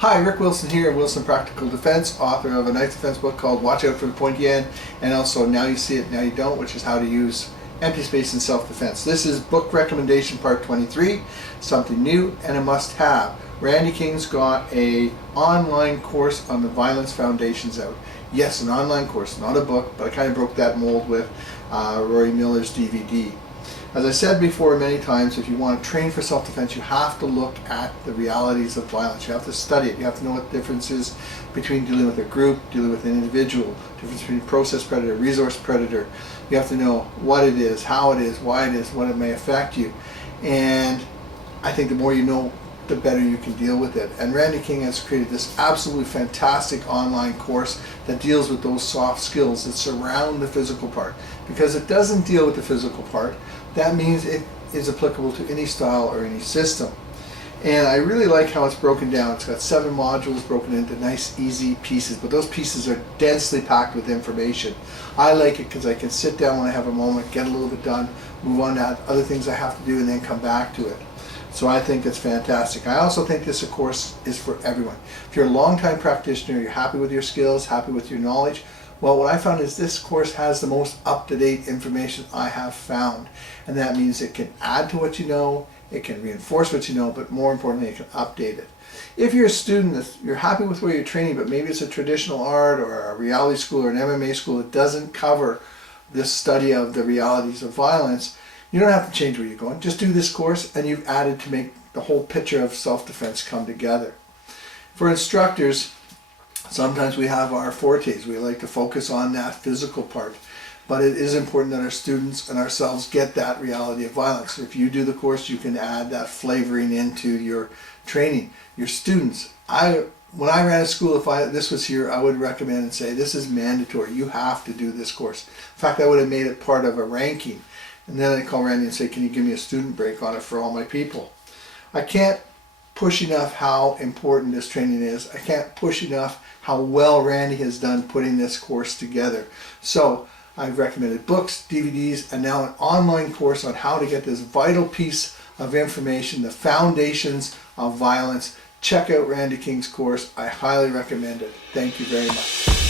Hi, Rick Wilson here, Wilson Practical Defense, author of a nice defense book called Watch Out for the Pointy End, and also Now You See It, Now You Don't, which is how to use empty space in self-defense. This is book recommendation part 23, something new and a must-have. Randy King's got a online course on the Violence Foundations out. Yes, an online course, not a book, but I kind of broke that mold with Rory Miller's DVD. As I said before many times, if you want to train for self-defense, you have to look at the realities of violence. You have to study it. You have to know what the difference is between dealing with a group, dealing with an individual, difference between process predator, resource predator. You have to know what it is, how it is, why it is, what it may affect you. And I think the more you know, the better you can deal with it. And Randy King has created this absolutely fantastic online course that deals with those soft skills that surround the physical part. Because it doesn't deal with the physical part, that means it is applicable to any style or any system. And I really like how it's broken down. It's got 7 modules broken into nice, easy pieces, but those pieces are densely packed with information. I like it because I can sit down when I have a moment, get a little bit done, move on to other things I have to do, and then come back to it. So I think it's fantastic. I also think this course is for everyone. If you're a long-time practitioner, you're happy with your skills, happy with your knowledge, well, what I found is this course has the most up-to-date information I have found. And that means it can add to what you know, it can reinforce what you know, but more importantly, it can update it. If you're a student, you're happy with where you're training, but maybe it's a traditional art or a reality school or an MMA school that doesn't cover this study of the realities of violence, you don't have to change where you're going. Just do this course and you've added to make the whole picture of self-defense come together. For instructors, sometimes we have our fortes. We like to focus on that physical part. But it is important that our students and ourselves get that reality of violence. If you do the course, you can add that flavoring into your training. Your students, when I ran a school, if this was here, I would recommend and say, this is mandatory. You have to do this course. In fact, I would have made it part of a ranking. And then I'd call Randy and say, can you give me a student break on it for all my people? I can't push enough how important this training is. I can't push enough how well Randy has done putting this course together. So I've recommended books, DVDs, and now an online course on how to get this vital piece of information, the foundations of violence. Check out Randy King's course. I highly recommend it. Thank you very much.